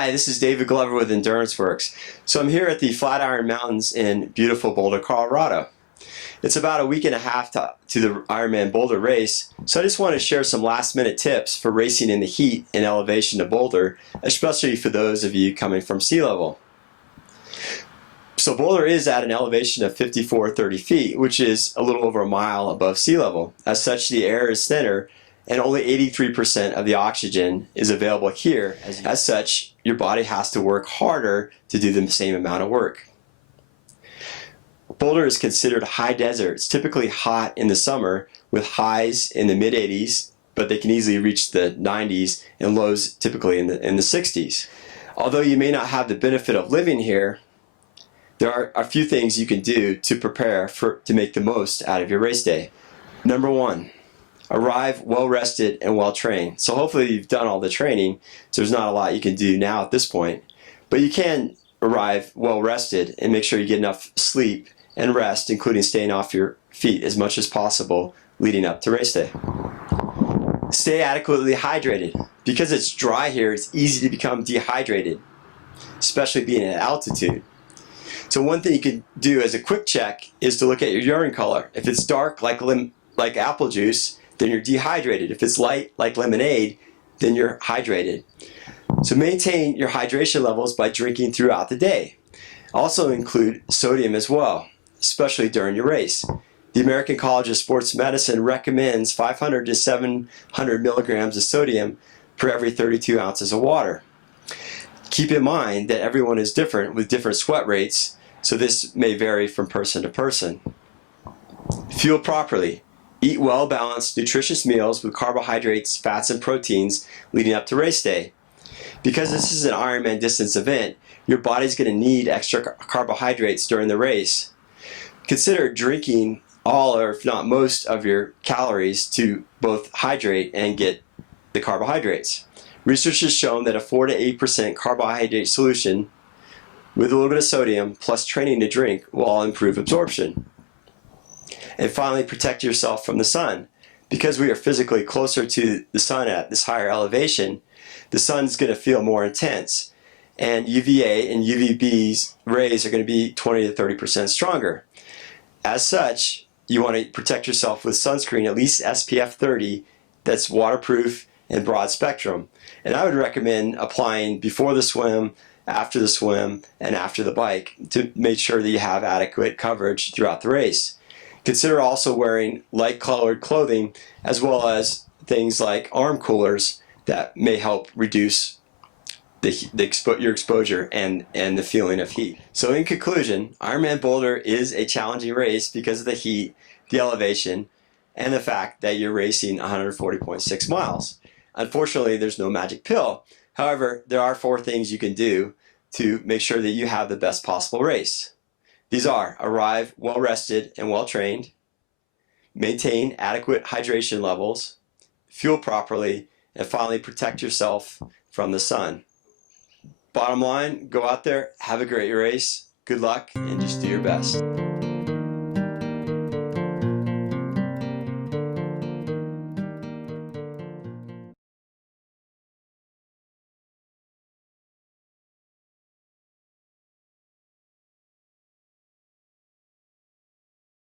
Hi, this is David Glover with ENDURANCEWORKS. So I'm here at the Flatiron Mountains in beautiful Boulder, Colorado. It's about a week and a half to the IRONMAN Boulder race, so I just want to share some last-minute tips for racing in the heat and elevation to Boulder, especially for those of you coming from sea level. So Boulder is at an elevation of 5,430 feet, which is a little over a mile above sea level. As such, the air is thinner and only 83% of the oxygen is available here. As such, your body has to work harder to do the same amount of work. Boulder is considered a high desert. It's typically hot in the summer with highs in the mid-80s, but they can easily reach the 90s and lows typically in the 60s. Although you may not have the benefit of living here, there are a few things you can do to prepare to make the most out of your race day. Number one, arrive well rested and well trained. So hopefully you've done all the training, so there's not a lot you can do now at this point. But you can arrive well rested and make sure you get enough sleep and rest, including staying off your feet as much as possible leading up to race day. Stay adequately hydrated. Because it's dry here, it's easy to become dehydrated, especially being at altitude. So one thing you can do as a quick check is to look at your urine color. If it's dark like apple juice, then you're dehydrated. If it's light like lemonade, then you're hydrated. So maintain your hydration levels by drinking throughout the day. Also include sodium as well, especially during your race. The American College of Sports Medicine recommends 500 to 700 milligrams of sodium per every 32 ounces of water. Keep in mind that everyone is different with different sweat rates, so this may vary from person to person. Fuel properly. Eat well-balanced, nutritious meals with carbohydrates, fats, and proteins leading up to race day. Because this is an Ironman distance event, your body's going to need extra carbohydrates during the race. Consider drinking all or if not most of your calories to both hydrate and get the carbohydrates. Research has shown that a 4 to 8% carbohydrate solution with a little bit of sodium plus training to drink will all improve absorption. And finally, protect yourself from the sun. Because we are physically closer to the sun at this higher elevation, the sun's going to feel more intense. And UVA and UVB's rays are going to be 20 to 30% stronger. As such, you want to protect yourself with sunscreen, at least SPF 30, that's waterproof and broad spectrum. And I would recommend applying before the swim, after the swim, and after the bike to make sure that you have adequate coverage throughout the race. Consider also wearing light-colored clothing as well as things like arm coolers that may help reduce your exposure and the feeling of heat. So in conclusion, Ironman Boulder is a challenging race because of the heat, the elevation, and the fact that you're racing 140.6 miles. Unfortunately, there's no magic pill. However, there are 4 things you can do to make sure that you have the best possible race. These are: arrive well rested and well trained, maintain adequate hydration levels, fuel properly, and finally protect yourself from the sun. Bottom line, go out there, have a great race, good luck, and just do your best.